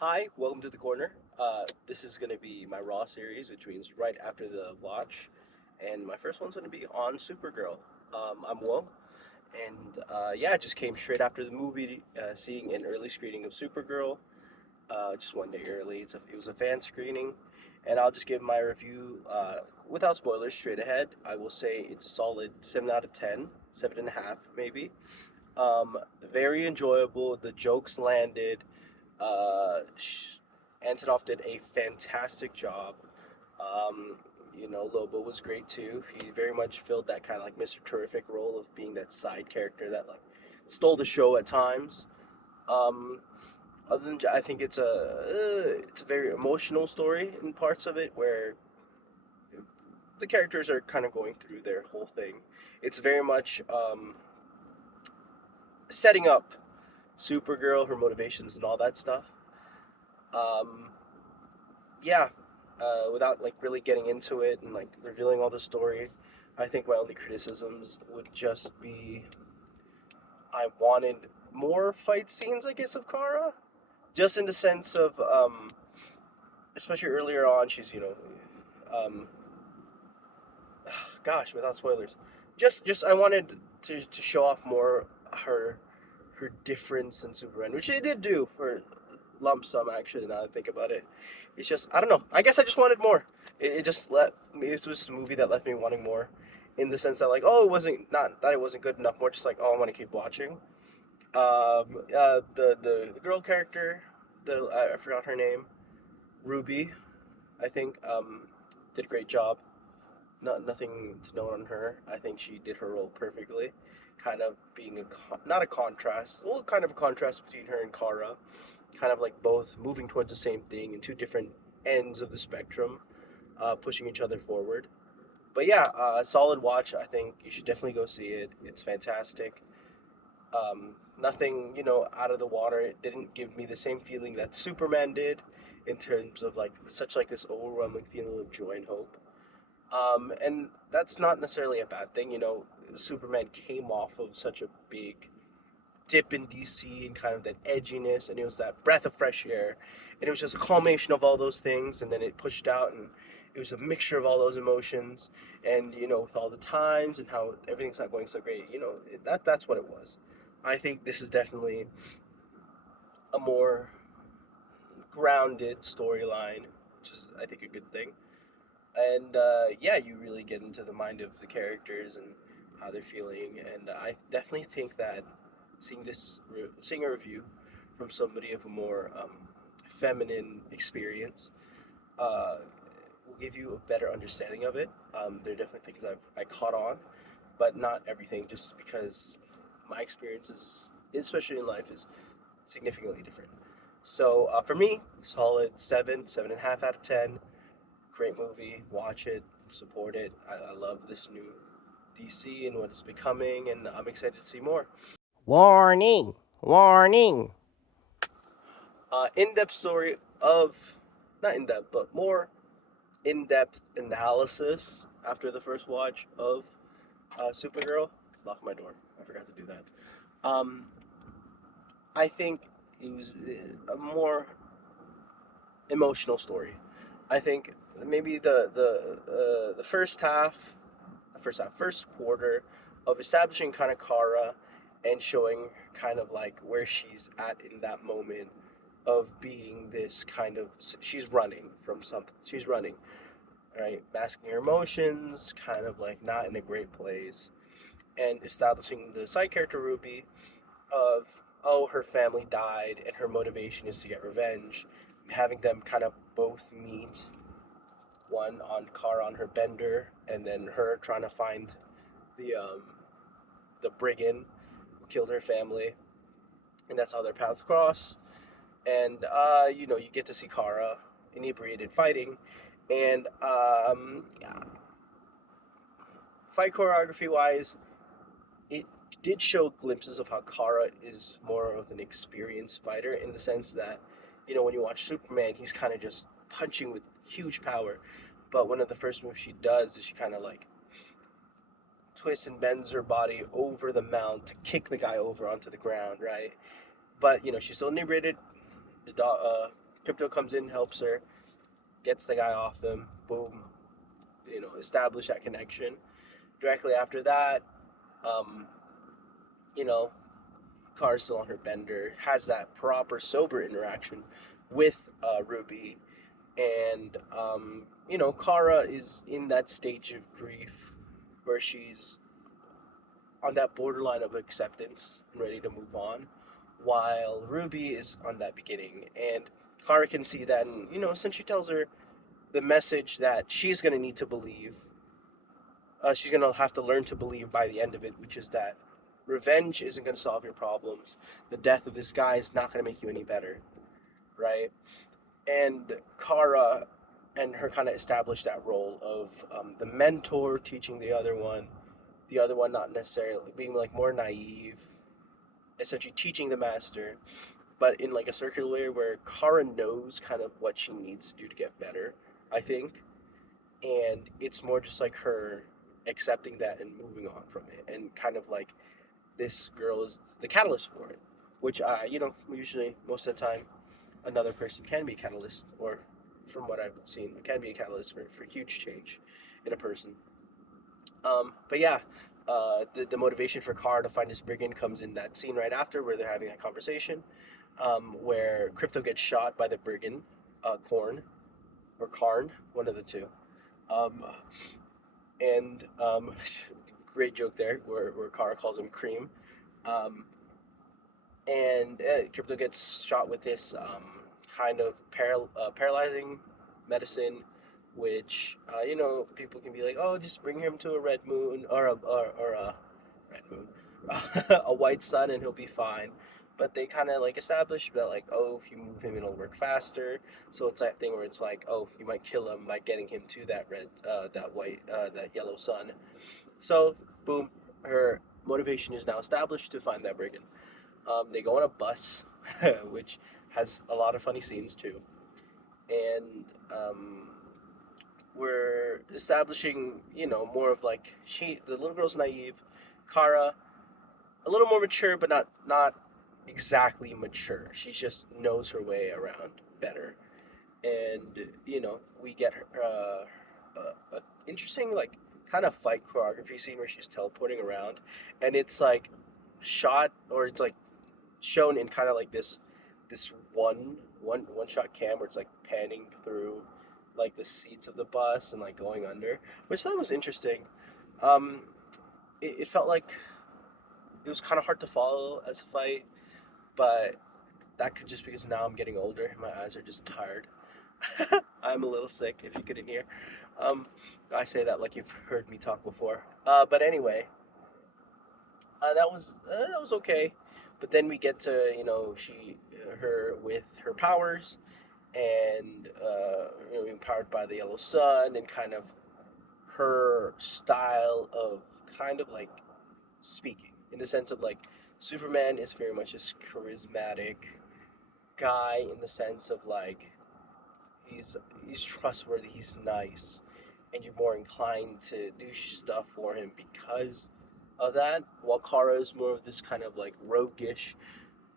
Hi, welcome to the corner. This is going to be my Raw series, which means right after the watch. And my first one's going to be on Supergirl. I'm Wo, and yeah, I just came straight after the movie, seeing an early screening of Supergirl, just one day early. It was a fan screening, and I'll just give my review without spoilers straight ahead. I will say it's a solid 7 out of 10, 7.5 maybe. Um, Very enjoyable. The jokes landed. Antonov did a fantastic job. Um, Lobo was great too. He very much filled that kind of like Mr. Terrific role of being that side character that like stole the show at times. Um, Other than I think it's a very emotional story in parts of it where the characters are kind of going through their whole thing. It's very much setting up Supergirl, her motivations, and all that stuff. Um, yeah, without like really getting into it and like revealing all the story, I think my only criticisms would just be I wanted more fight scenes, I guess, of Kara, just in the sense of, especially earlier on, she's um, gosh, without spoilers, just I wanted to show off more her her difference in Superman, which they did do for lump sum actually. Now that I think about it, it's just I don't know. I guess I just wanted more. It just let me. It was a movie that left me wanting more, in the sense that like it wasn't not that it wasn't good enough. More just like I want to keep watching. The girl character, the I forgot her name, Ruby, I think did a great job. Nothing to note on her. I think she did her role perfectly. Kind of being not a contrast, well, kind of a contrast between her and Kara. Kind of like both moving towards the same thing in two different ends of the spectrum, pushing each other forward. But yeah, a solid watch. I think you should definitely go see it. It's fantastic. Nothing, out of the water. It didn't give me the same feeling that Superman did, in terms of like such like this overwhelming feeling of joy and hope. And that's not necessarily a bad thing. Superman came off of such a big dip in DC and kind of that edginess, and it was that breath of fresh air, and it was just a culmination of all those things, and then it pushed out, and it was a mixture of all those emotions, and with all the times and how everything's not going so great, that's what it was. I think this is definitely a more grounded storyline, which is I think a good thing. And yeah, you really get into the mind of the characters and how they're feeling. And I definitely think that seeing a review from somebody of a more feminine experience uh, will give you a better understanding of it. There are definitely things I caught on, but not everything. Just because my experiences, especially in life, is significantly different. So for me, solid 7.5 out of 10. Great movie. Watch it, support it. I love this new DC and what it's becoming, and I'm excited to see more. Warning! Warning! In-depth story of, not in-depth, but more in-depth analysis after the first watch of Supergirl. Lock my door. I forgot to do that. Um, I think it was a more emotional story. I think maybe the first quarter of establishing kind of Kara and showing kind of like where she's at in that moment of being this kind of she's running from something. She's running, right? Masking her emotions, kind of like not in a great place, and establishing the side character Ruby of her family died and her motivation is to get revenge, having them kind of both meet, one on car on her bender, and then her trying to find the brigand who killed her family, and that's how their paths cross. And you get to see Kara inebriated fighting, and yeah, fight choreography wise, it did show glimpses of how Kara is more of an experienced fighter, in the sense that, when you watch Superman, he's kind of just punching with huge power. But one of the first moves she does is she kind of like twists and bends her body over the mount to kick the guy over onto the ground, right? But she's still inebriated. The dog, Crypto comes in, helps her, gets the guy off him. Boom, establish that connection. Directly after that, um, you know, Kara's still on her bender, has that proper sober interaction with Ruby, and Kara is in that stage of grief where she's on that borderline of acceptance and ready to move on, while Ruby is on that beginning. And Kara can see that, and since she tells her the message that she's going to need to believe, she's going to have to learn to believe by the end of it, which is that revenge isn't going to solve your problems. The death of this guy is not going to make you any better, right? And Kara and her kind of established that role of the mentor teaching the other one not necessarily being like more naive, essentially teaching the master, but in like a circular way where Kara knows kind of what she needs to do to get better, I think. And it's more just like her accepting that and moving on from it. And kind of like this girl is the catalyst for it, which usually most of the time another person can be a catalyst, or from what I've seen, it can be a catalyst for huge change in a person. But yeah, the motivation for Carr to find his brigand comes in that scene right after where they're having a conversation, where Crypto gets shot by the brigand, Korn, or Karn, one of the two. Um, and great joke there where Carr calls him Cream. Um, and Crypto gets shot with this kind of paralyzing medicine, which people can be like, oh, just bring him to a red moon or a red moon, a white sun, and he'll be fine. But they kind of like establish that like, oh, if you move him, it'll work faster. So it's that thing where it's like, oh, you might kill him by getting him to that that yellow sun. So boom, her motivation is now established to find that brigand. They go on a bus, which has a lot of funny scenes too, and we're establishing, more of like the little girl's naive, Kara, a little more mature, but not exactly mature. She just knows her way around better, and we get her a interesting like kind of fight choreography scene where she's teleporting around, and it's like shot or it's like shown in kind of like this one shot cam where it's like panning through like the seats of the bus and like going under, which I thought was interesting. Um, it felt like it was kind of hard to follow as a fight, but that could just because now I'm getting older and my eyes are just tired. I'm a little sick if you couldn't hear. Um, I say that like you've heard me talk before. But anyway, that was okay. But then we get to her with her powers and empowered by the yellow sun and kind of her style of kind of like speaking in the sense of like Superman is very much this charismatic guy in the sense of like he's trustworthy, he's nice, and you're more inclined to do stuff for him because of that. While Kara is more of this kind of like roguish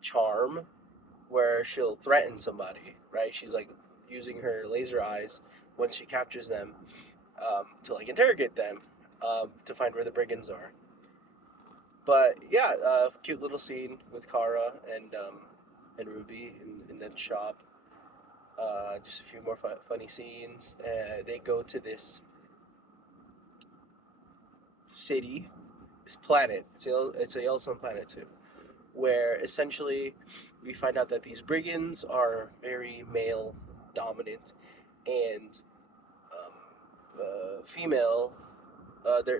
charm where she'll threaten somebody, right? She's like using her laser eyes once she captures them to like interrogate them to find where the brigands are. But yeah, cute little scene with Kara and Ruby in that shop. Just a few more funny scenes. They go to this city, this planet. It's a Yellowstone planet too, where essentially we find out that these brigands are very male dominant and female.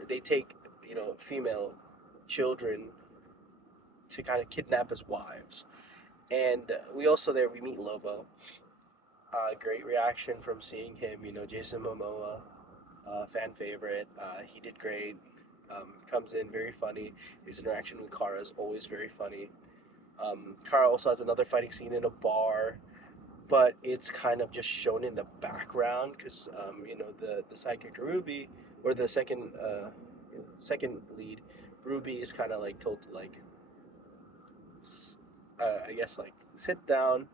They take female children to kind of kidnap as wives. And we also there we meet Lobo. Great reaction from seeing him. Jason Momoa, fan favorite. He did great. Comes in very funny. His interaction with Kara is always very funny. Kara also has another fighting scene in a bar, but it's kind of just shown in the background because the side character Ruby, or the second lead, Ruby is kind of like told to like I guess like sit down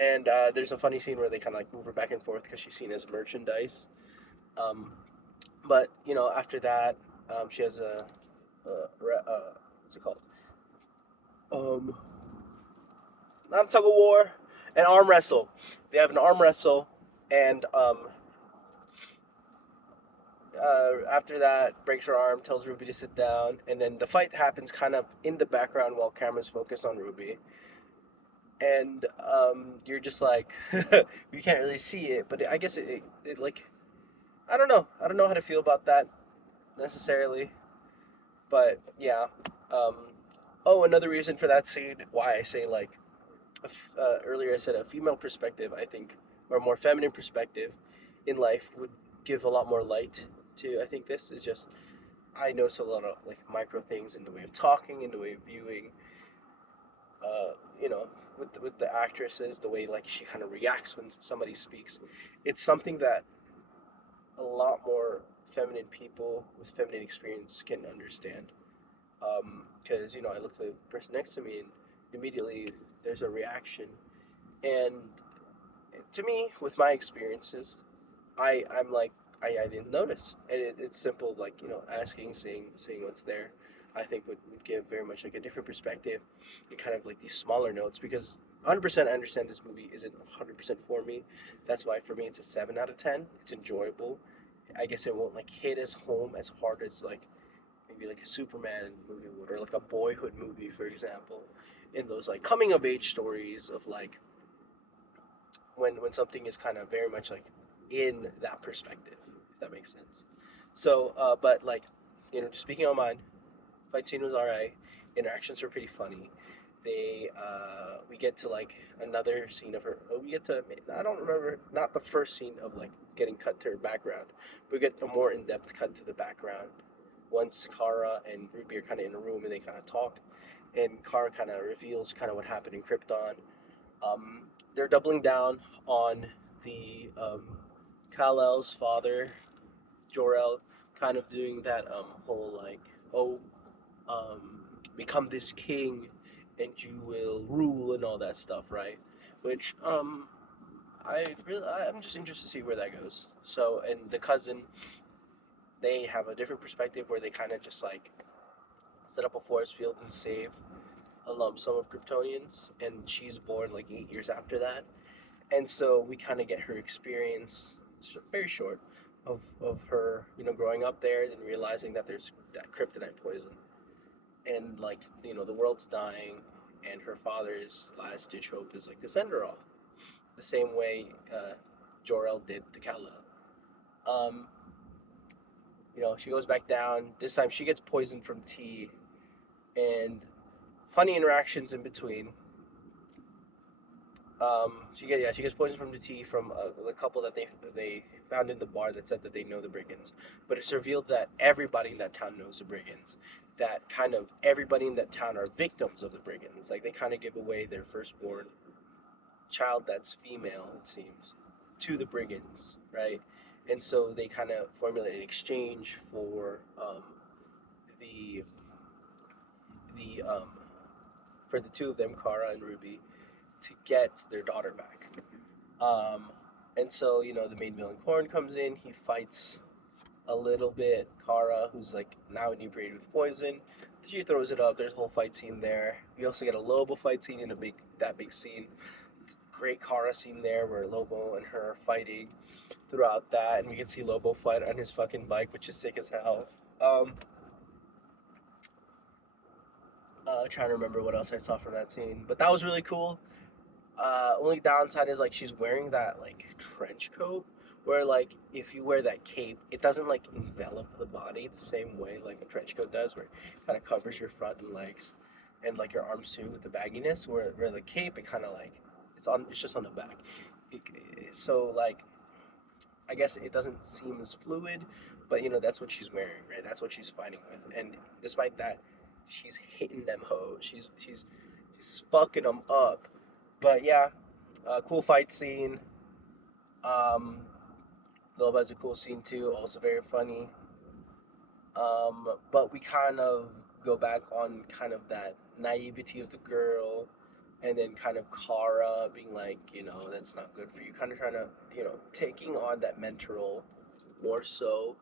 And there's a funny scene where they kind of like move her back and forth because she's seen as merchandise. Um, but after that, she has what's it called? Um, Not a tug of war, an arm wrestle. They have an arm wrestle, and after that, breaks her arm, tells Ruby to sit down, and then the fight happens kind of in the background while cameras focus on Ruby. And you're just like, you can't really see it, but I guess it like, I don't know. I don't know how to feel about that necessarily, but yeah. Um, oh, another reason for that scene, why I say like, earlier I said a female perspective, I think, or a more feminine perspective in life would give a lot more light to. I think this is just, I notice a lot of like micro things in the way of talking, in the way of viewing, uh, you know, with the actresses, the way like she kind of reacts when somebody speaks. It's something that a lot more feminine people with feminine experience can understand. Because I look at the person next to me and immediately there's a reaction. And to me, with my experiences, I'm like I didn't notice, and it's simple like asking, seeing what's there. I think would give very much like a different perspective, and kind of like these smaller notes because 100% I understand this movie isn't 100% for me. That's why for me it's a 7 out of 10. It's enjoyable. I guess it won't like hit as home as hard as like maybe like a Superman movie would, or like a Boyhood movie, for example. In those like coming of age stories of like when something is kind of very much like in that perspective, if that makes sense. So, but like, just speaking on mine, fight scene was alright. Interactions were pretty funny. We get to like another scene of her. We get to, I don't remember, not the first scene of like getting cut to her background. We get a more in depth cut to the background once Kara and Ruby are kind of in a room and they kind of talk, and Kara kind of reveals kind of what happened in Krypton. They're doubling down on the Kal-El's father, Jor-El, kind of doing that whole like, oh, become this king and you will rule and all that stuff, right? Which I'm just interested to see where that goes. So, and the cousin, they have a different perspective where they kind of just like set up a force field and save a lump sum of Kryptonians, and she's born like 8 years after that. And so we kind of get her experience, very short, of her, growing up there and realizing that there's that kryptonite poison, and like the world's dying, and her father's last ditch hope is like to send her off, the same way Jor-El did to Kal-El. Um, she goes back down. This time she gets poisoned from tea, and funny interactions in between. She gets poisoned from the tea from the couple that they found in the bar that said that they know the brigands, but it's revealed that everybody in that town knows the brigands. That kind of everybody in that town are victims of the brigands. Like they kind of give away their firstborn child that's female, it seems, to the brigands, right? And so they kind of formulate an exchange the the for the two of them, Kara and Ruby, to get their daughter back. Um, and so, the main villain Korn comes in. He fights a little bit Kara, who's like now inebriated with poison. She throws it up. There's a whole fight scene there. We also get a Lobo fight scene in that big scene. Great Kara scene there where Lobo and her are fighting throughout that, and we can see Lobo fight on his fucking bike, which is sick as hell. Trying to remember what else I saw from that scene, but that was really cool. Only downside is like she's wearing that like trench coat where like if you wear that cape it doesn't like envelop the body the same way like a trench coat does, where it kind of covers your front and legs and like your arms too with the bagginess, where the cape it kind of like it's just on the back. So like I guess it doesn't seem as fluid, but that's what she's wearing, right? That's what she's fighting with, and despite that she's hitting them hoes. She's fucking them up. But yeah, cool fight scene. Um, Loba's a cool scene too, also very funny. But we kind of go back on kind of that naivety of the girl, and then kind of Kara being like, that's not good for you, kind of trying to, taking on that mentor role more so,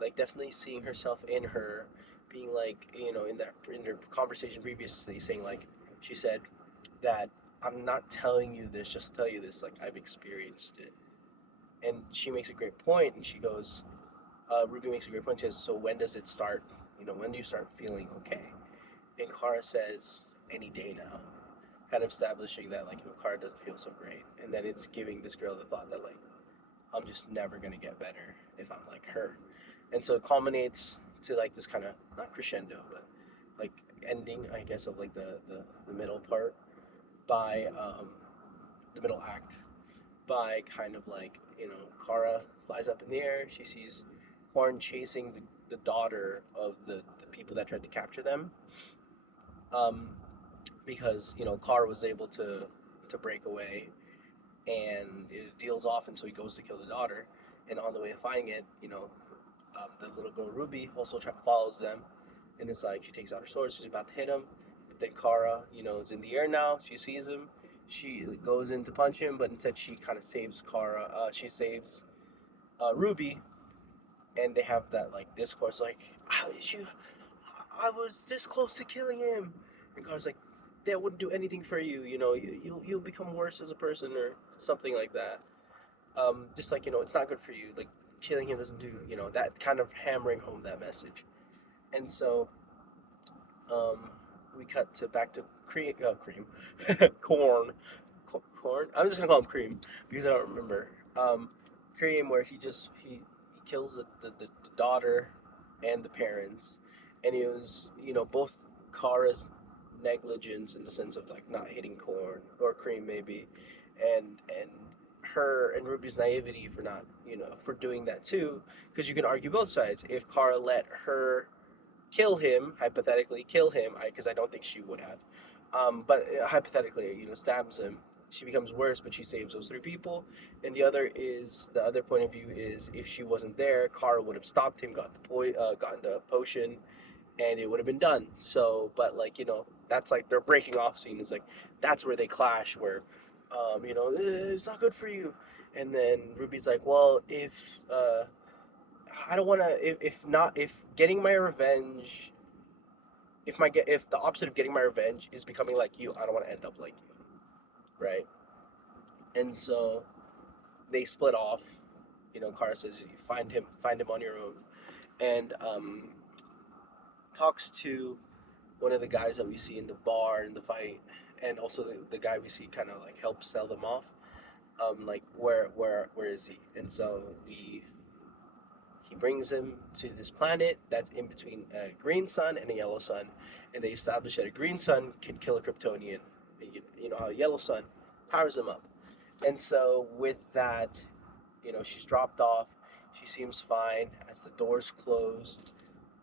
like definitely seeing herself in her, being like, in their conversation previously, saying like, she said that I'm not telling you this just to tell you this, like I've experienced it, and she makes a great point, and she goes, Ruby makes a great point. She says, so when does it start? When do you start feeling okay? And Kara says, any day now, kind of establishing that like Kara doesn't feel so great, and then it's giving this girl the thought that like I'm just never gonna get better if I'm like her, and so it culminates to like this kind of not crescendo but like ending, I guess, of like the middle part by the middle act by kind of like Kara flies up in the air. She sees Horn chasing the daughter of the people that tried to capture them. Um, because Kara was able to break away and it deals off, and so he goes to kill the daughter. And on the way to finding it, the little girl Ruby also follows them, and it's like she takes out her sword, she's about to hit him, but then Kara, is in the air now. She sees him, she goes in to punch him, but instead she kind of saves Kara. She saves Ruby, and they have that like discourse like, I was this close to killing him, and Kara's like, that wouldn't do anything for you. You'll become worse as a person or something like that. Just like it's not good for you. Like killing him doesn't do that, kind of hammering home that message. And so we cut to back to cream, corn, corn. I'm just gonna call him cream because I don't remember. Cream, where he kills the daughter and the parents, and it was both Kara's negligence in the sense of like not hitting corn or cream maybe, and her and Ruby's naivety for not for doing that too, because you can argue both sides. If Kara let her kill him, hypothetically kill him, because I don't think she would have. But hypothetically, stabs him. She becomes worse, but she saves those three people. And the other point of view is if she wasn't there, Kara would have stopped him, gotten the potion, and it would have been done. So, but like that's like their breaking off scene. Is like that's where they clash, where it's not good for you. And then Ruby's like, well, if I don't want to. If not, if getting my revenge, if the opposite of getting my revenge is becoming like you, I don't want to end up like you, right? And so they split off. Kara says, "You find him on your own," and talks to one of the guys that we see in the bar in the fight, and also the guy we see kind of like helps sell them off. Like where is he? And so he brings him to this planet that's in between a green sun and a yellow sun, and they establish that a green sun can kill a Kryptonian. How a yellow sun powers them up, and so with that, she's dropped off. She seems fine. As the doors close,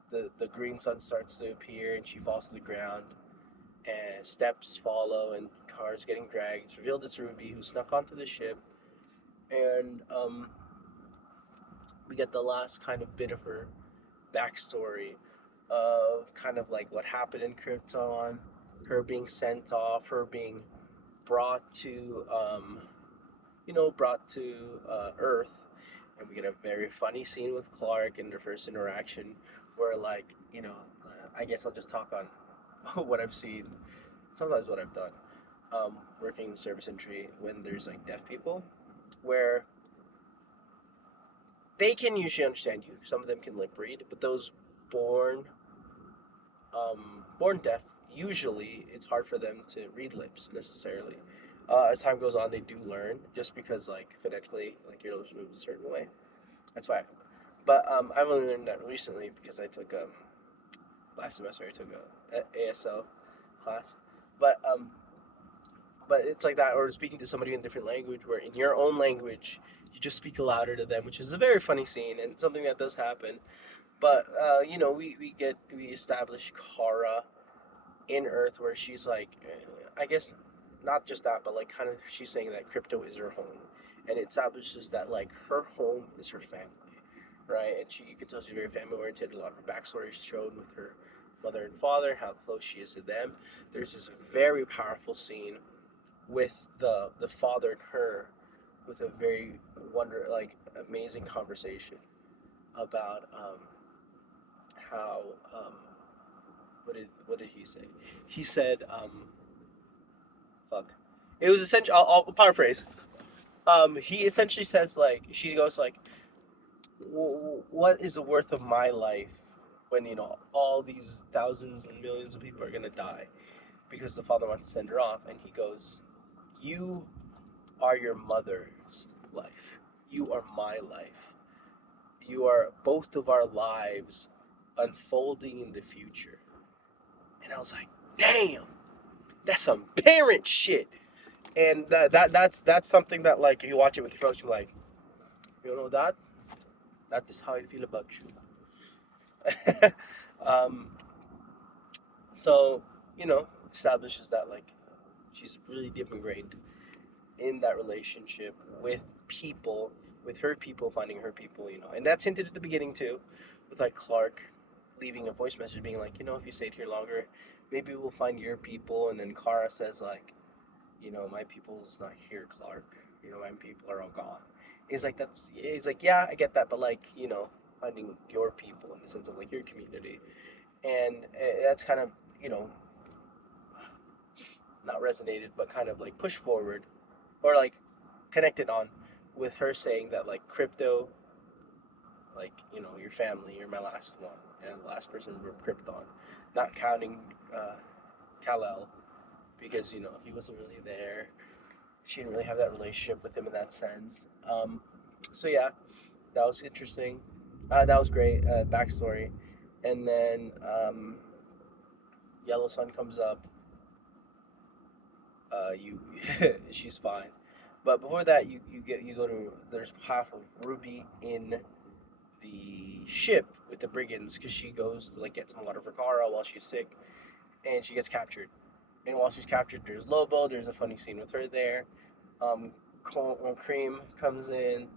the green sun starts to appear, and she falls to the ground. And steps follow, and cars getting dragged. It's revealed it's Ruby who snuck onto the ship, and we get the last kind of bit of her backstory of kind of like what happened in Krypton, her being sent off, her being brought to, Earth, and we get a very funny scene with Clark in their first interaction, where like, I guess I'll just talk on what I've seen, sometimes what I've done, working in service entry when there's like deaf people, where they can usually understand you. Some of them can lip read, but those born born deaf, usually it's hard for them to read lips necessarily. As time goes on, they do learn just because like phonetically, like your lips move a certain way. That's why. But I've only learned that recently because I took last semester I took a ASL class. But but it's like that, or speaking to somebody in a different language, where in your own language you just speak louder to them, which is a very funny scene and something that does happen. But we establish Kara in Earth, where she's like, I guess not just that, but like kind of she's saying that crypto is her home, and it establishes that like her home is her family, right? And you can tell she's very family oriented. A lot of her backstory is shown with her mother and father, how close she is to them. There's this very powerful scene with the father and her, with a very amazing conversation about how what did he say? He said fuck. It was essentially, I'll paraphrase. He essentially says, like, she goes like, what is the worth of my life when all these thousands and millions of people are gonna die because the father wants to send her off, and he goes, you are your mother's life, you are my life, you are both of our lives unfolding in the future. And I was like, damn, that's some parent shit. And that's something that, like, you watch it with your folks, you're like, that is how I feel about you. um, so establishes that, like, she's really deep ingrained in that relationship with people, with her people finding her people, and that's hinted at the beginning too, with like Clark leaving a voice message being like, if you stayed here longer, maybe we'll find your people, and then Kara says like, my people's not here, Clark. My people are all gone. He's like, yeah, I get that, but like, finding your people in the sense of like your community, and that's kind of, not resonated, but kind of like pushed forward, or like connected on, with her saying that like crypto, like, your family, you're my last one, and the last person we're Krypton, not counting Kal-El, because he wasn't really there. She didn't really have that relationship with him in that sense. So yeah, that was interesting. That was great backstory, and then Yellow Sun comes up. You she's fine, but before that, you go to, there's half of Ruby in the ship with the brigands, because she goes to like get some water for Kara while she's sick, and she gets captured. And while she's captured, there's Lobo. There's a funny scene with her there. Um, Cream comes in,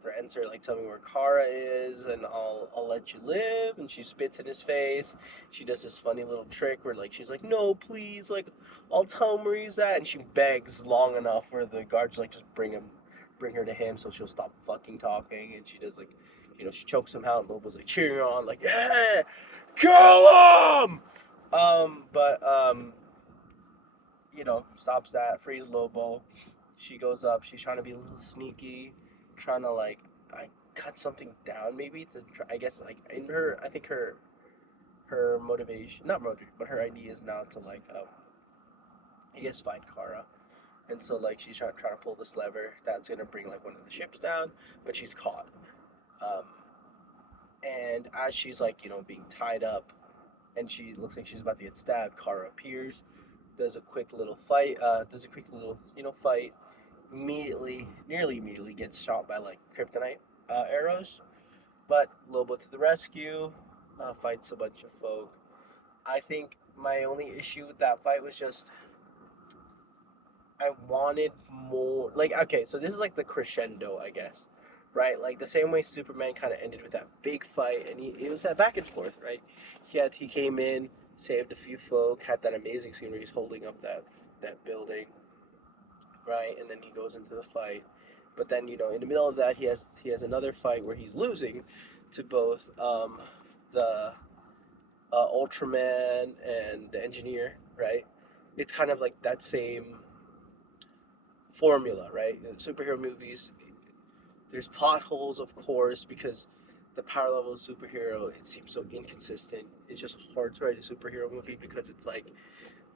threatens her, like, tell me where Kara is, and I'll let you live. And she spits in his face. She does this funny little trick where, like, she's like, no, please, like, I'll tell him where he's at. And she begs long enough where the guards like just bring her to him, so she'll stop fucking talking. And she does, like, she chokes him out. And Lobo's like cheering her on, like, yeah, kill him. But stops that, frees Lobo. She goes up. She's trying to be a little sneaky, trying to, like, I cut something down maybe to try, I guess, like, in her, I think her motivation, not motivation, but her idea is now to, like, I guess, find Kara. And so, like, she's trying to pull this lever that's gonna bring, like, one of the ships down, but she's caught. Um, and as she's, like, being tied up, and she looks like she's about to get stabbed, Kara appears, does a quick little fight, fight, nearly immediately gets shot by, like, kryptonite arrows, but Lobo to the rescue, fights a bunch of folk. I think my only issue with that fight was just, I wanted more. Like, okay, so this is like the crescendo, I guess, right? Like the same way Superman kind of ended with that big fight, and it was that back and forth, right? He came in, saved a few folk, had that amazing scene where he's holding up that building, right? And then he goes into the fight. But then, in the middle of that, he has another fight where he's losing to both the Ultraman and the engineer, right? It's kind of like that same formula, right? In superhero movies, there's plot holes, of course, because the power level of superhero, it seems so inconsistent. It's just hard to write a superhero movie because it's like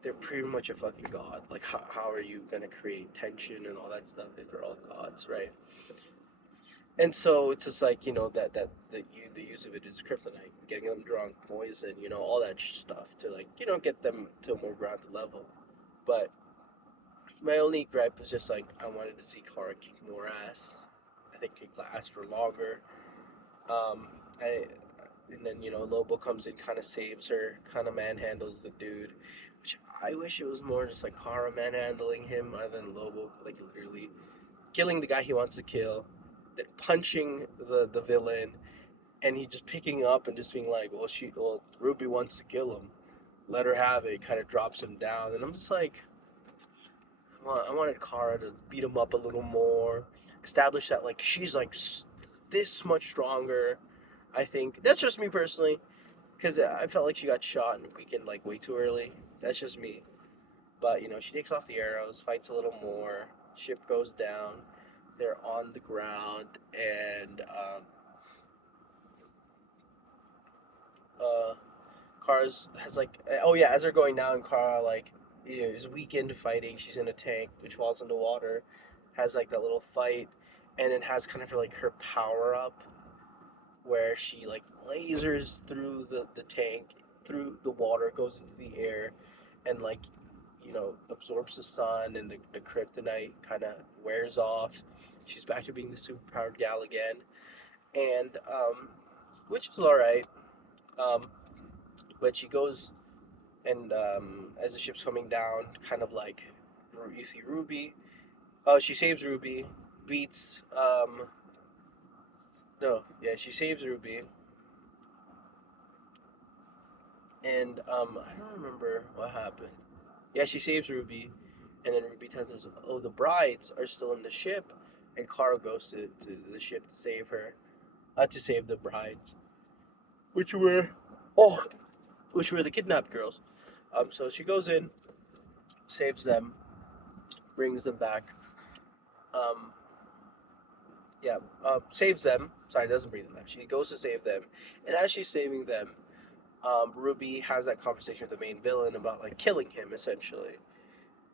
they're pretty much a fucking god. Like, how are you gonna create tension and all that stuff if they're all gods, right? And so it's just like, the use of it is kryptonite, getting them drunk, poison, all that stuff to, like, get them to a more grounded level. But my only gripe was just like, I wanted to see Kara kick more ass. I think kick ass for longer. Um, I and then Lobo comes in, kind of saves her, kind of manhandles the dude, which I wish it was more just like Kara manhandling him rather than Lobo, like, literally killing the guy he wants to kill, then punching the villain, and he just picking up and just being like, well, Ruby wants to kill him, let her have it. Kind of drops him down, and I'm just like, I wanted Kara to beat him up a little more, establish that like she's like this much stronger. I think that's just me personally, because I felt like she got shot in the weekend like way too early. That's just me. But she takes off the arrows, fights a little more. Ship goes down. They're on the ground, and uh, Kara's has like oh yeah, as they're going down, Kara like is weakened fighting. She's in a tank which falls into water, has like that little fight, and then has kind of like her power up where she like lasers through the tank, through the water, goes into the air, and like absorbs the sun, and the kryptonite kind of wears off. She's back to being the superpowered gal again, and which is all right. Um, but she goes and as the ship's coming down, kind of like you see Ruby. Oh, she saves Ruby, beats no, yeah, she saves Ruby, and I don't remember what happened. Yeah, she saves Ruby, and then Ruby tells us, "Oh, the brides are still in the ship," and Kara goes to the ship to save her, to save the brides, which were oh, which were the kidnapped girls. So she goes in, saves them, brings them back. Um, yeah, saves them. Sorry, doesn't bring them back. She goes to save them, and as she's saving them, Ruby has that conversation with the main villain about like killing him essentially,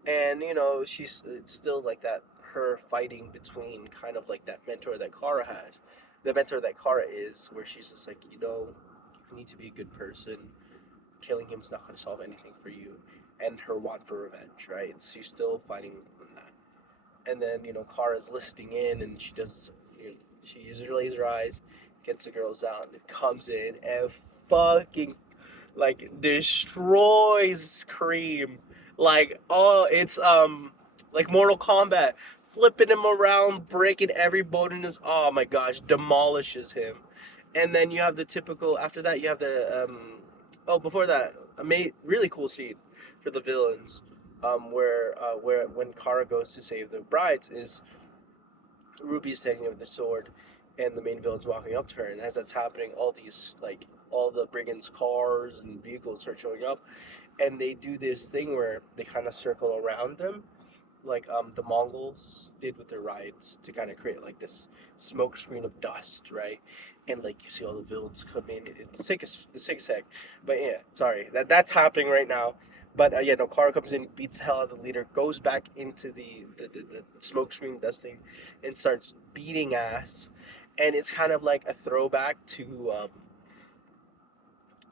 and she's it's still like that her fighting between kind of like that mentor that Kara has, the mentor that Kara is, where she's just like you need to be a good person. Killing him's not going to solve anything for you, and her want for revenge, right? She's still fighting on that, and then Kara's listening in, and she does she uses her laser eyes, gets the girls out, and comes in and fucking like destroys Cream. Like oh, it's like Mortal Kombat, flipping him around, breaking every bone in his. Oh my gosh, demolishes him. And then you have the typical. After that, you have the oh, before that, a really cool scene for the villains, where when Kara goes to save the brides is Ruby's taking over the sword, and the main villain's walking up to her. And as that's happening, all these like all the brigands' cars and vehicles start showing up, and they do this thing where they kind of circle around them, like the Mongols did with their riots, to kind of create like this smoke screen of dust, right? And like you see all the villains come in. It's sick as heck. But yeah, sorry that's happening right now. But yeah, no, Kara comes in, beats the hell out of the leader, goes back into the smoke screen dusting, and starts beating ass. And it's kind of like a throwback to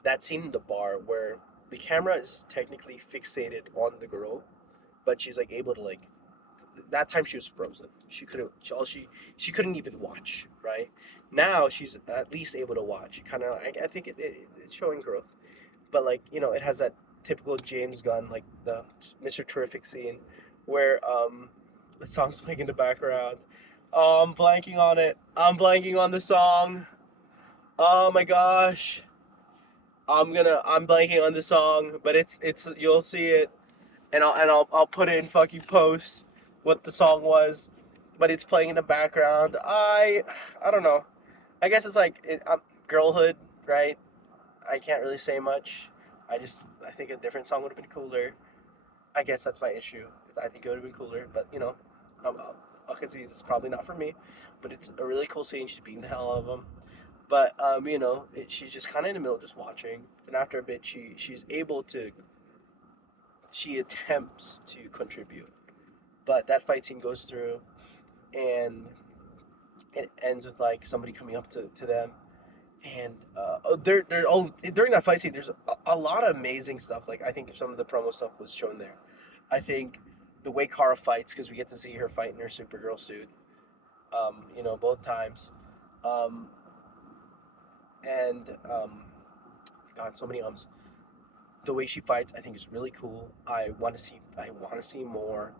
that scene in the bar where the camera is technically fixated on the girl, but she's like able to like that time she was frozen. She couldn't. She couldn't even watch. Right now, she's at least able to watch. Kind of. I think it's showing growth. But like it has that typical James Gunn like the Mr. Terrific scene where the song's playing in the background. Oh, I'm blanking on it. I'm blanking on the song. Oh my gosh. I'm blanking on the song, but it's you'll see it, and I'll put it in fucking post what the song was, but it's playing in the background. I don't know. I guess it's like girlhood, right? I can't really say much. I think a different song would have been cooler. I guess that's my issue. I think it would have been cooler, but I can see it's probably not for me. But it's a really cool scene. She's beating the hell out of him. But she's just kind of in the middle, just watching. And after a bit, she's able to. She attempts to contribute, but that fight scene goes through, and it ends with like somebody coming up to them, and they're oh during that fight scene, there's a lot of amazing stuff. Like I think some of the promo stuff was shown there. I think the way Kara fights, because we get to see her fight in her Supergirl suit, both times, um, and God, so many ums. The way she fights, I think is really cool. I want to see more.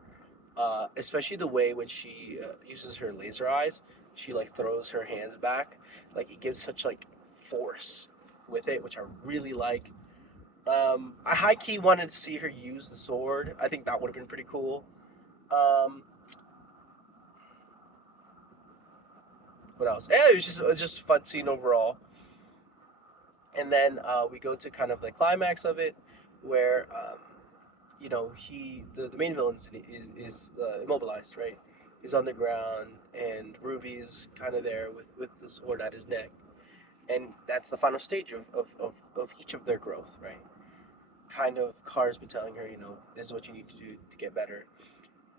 Especially the way when she uses her laser eyes, she like throws her hands back, like it gives such like force with it, which I really like. I high key wanted to see her use the sword. I think that would have been pretty cool. Um, what else? Yeah, it was just a fun scene overall. And then we go to kind of the climax of it, where the main villain is immobilized, right? He's on the ground, and Ruby's kind of there with the sword at his neck, and that's the final stage of each of their growth, right? Kind of Kara's been telling her, this is what you need to do to get better,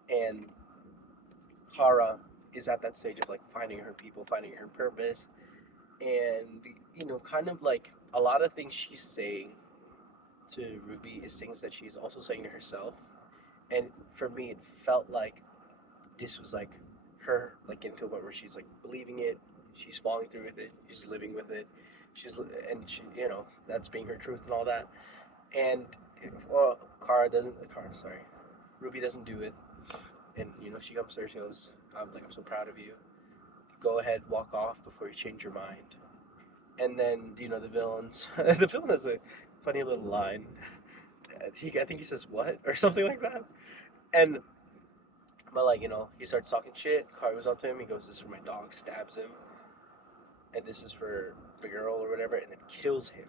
and Kara is at that stage of like finding her people, finding her purpose, and kind of like a lot of things she's saying to Ruby is things that she's also saying to herself. And for me, it felt like this was like her like into a point where she's like believing it, she's falling through with it, she's living with it, that's being her truth and all that. And well, Ruby doesn't do it, and she comes to her, she goes, I'm so proud of you. Go ahead, walk off before you change your mind. And then the villains, the villain has a funny little line. I think he says what or something like that. And but like he starts talking shit. Car goes up to him. He goes, "This is for my dog." Stabs him, and this is for the girl or whatever, and then kills him.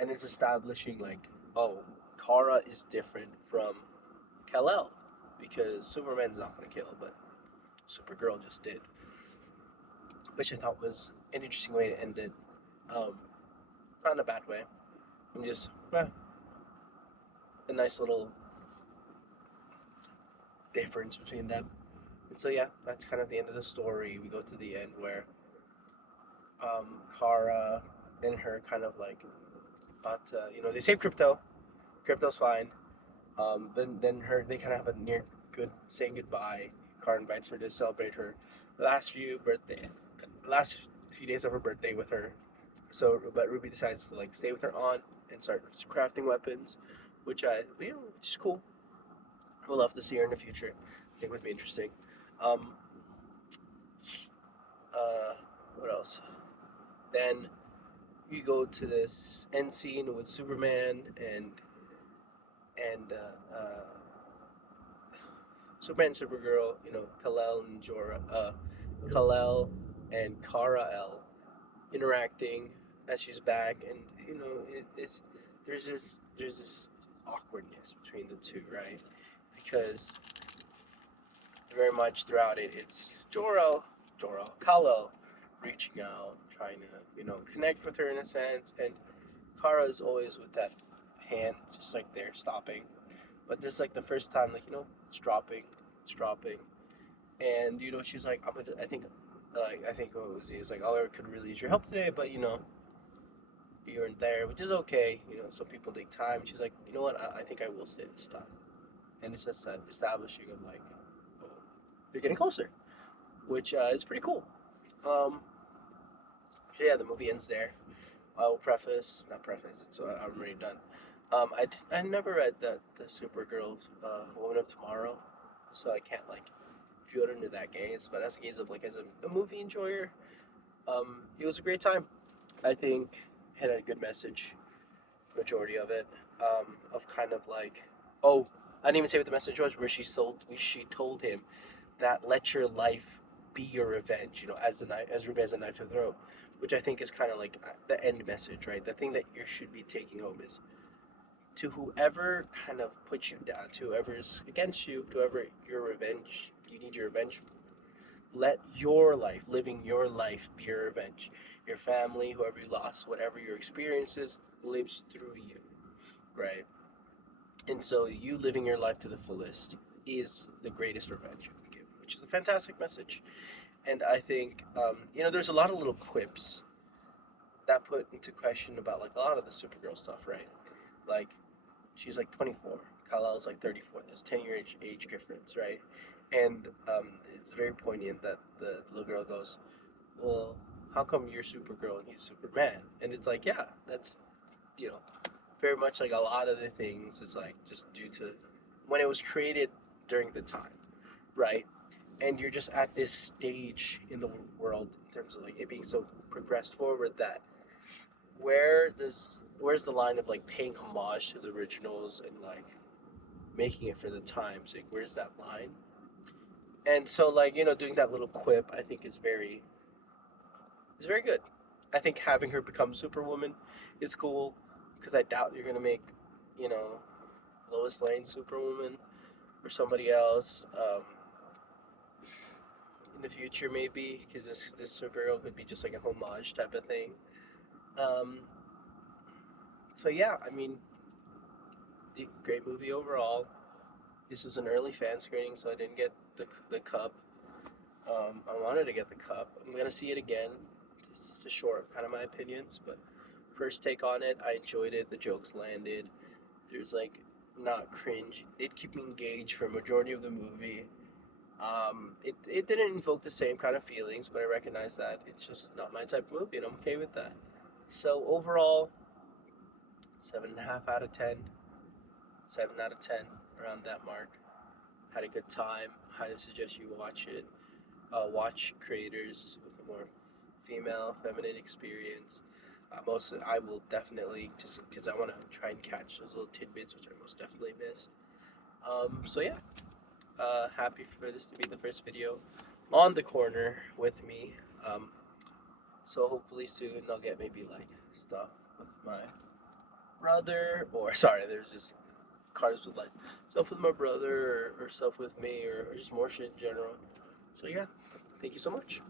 And it's establishing like, oh, Kara is different from Kal-El because Superman's not gonna kill, but Supergirl just did, which I thought was an interesting way to end it. Um, Not in a bad way. I'm just a nice little difference between them. And so yeah, that's kind of the end of the story. We go to the end where Kara and her kind of like about to, they save Crypto. Crypto's fine. Then they kind of have a near good saying goodbye. Kara invites her to celebrate her last few days of her birthday with her. So, but Ruby decides to like stay with her aunt and start crafting weapons, which is cool. We'll love to see her in the future. I think would be interesting. Um, what else? Then we go to this end scene with Superman and Superman, Supergirl, Kal-El and Kara L interacting as she's back, and it's there's this awkwardness between the two, right? Because very much throughout it, it's Kal-El reaching out, trying to connect with her in a sense, and Kara is always with that hand, just like there stopping. But this is like the first time, like it's dropping, and she's like, I think what was he is like, oh, I could really use your help today, but you weren't there, which is okay. Some people take time. She's like, you know what, I think I will stay this time, and it's just that establishing of like, oh, they're getting closer, which is pretty cool. Um, so yeah, the movie ends there. I will not preface. I'm already done. I never read the Supergirl Woman of Tomorrow, so I can't like feel it into that gaze. But as a gaze of like as a movie enjoyer, it was a great time. I think it had a good message, majority of it, of kind of like, oh, I didn't even say what the message was. Where she told him that let your life be your revenge. As Ruby has a knife to the throat, which I think is kind of like the end message, right? The thing that you should be taking home is to whoever kind of puts you down, to whoever's against you, to whoever you need your revenge. Let your life, living your life, be your revenge. Your family, whoever you lost, whatever your experiences, lives through you, right? And so you living your life to the fullest is the greatest revenge you can give, which is a fantastic message. And I think, there's a lot of little quips that put into question about like a lot of the Supergirl stuff, right? Like she's like 24, Kal-El's like 34. There's a 10-year age difference, right? And it's very poignant that the little girl goes, "Well, how come you're Supergirl and he's Superman?" And it's like, yeah, that's you know very much like a lot of the things is like just due to when it was created during the time, right? And you're just at this stage in the world in terms of like it being so progressed forward that where's the line of like paying homage to the originals and like making it for the times? Like where's that line? And so, like, doing that little quip, I think is very good. I think having her become Superwoman is cool because I doubt you're gonna make, you know, Lois Lane Superwoman or somebody else in the future, maybe because this Supergirl could be just like a homage type of thing. Um, so yeah, I mean, great movie overall. This was an early fan screening, so I didn't get the cup. I wanted to get the cup. I'm gonna see it again to shore up kind of my opinions, but first take on it, I enjoyed it. The jokes landed. There's like not cringe. It kept me engaged for a majority of the movie. It didn't invoke the same kind of feelings, but I recognize that it's just not my type of movie, and I'm okay with that. So overall, 7.5 out of 10, 7 out of 10, around that mark. Had a good time. Highly suggest you watch it. Watch creators with a more female, feminine experience. I will definitely, just because I want to try and catch those little tidbits, which I most definitely missed. So yeah, happy for this to be the first video on the corner with me. So hopefully soon I'll get maybe like stuff with my brother, or sorry, there's just cars with like stuff with my brother, or stuff with me, or just more shit in general. So yeah, thank you so much.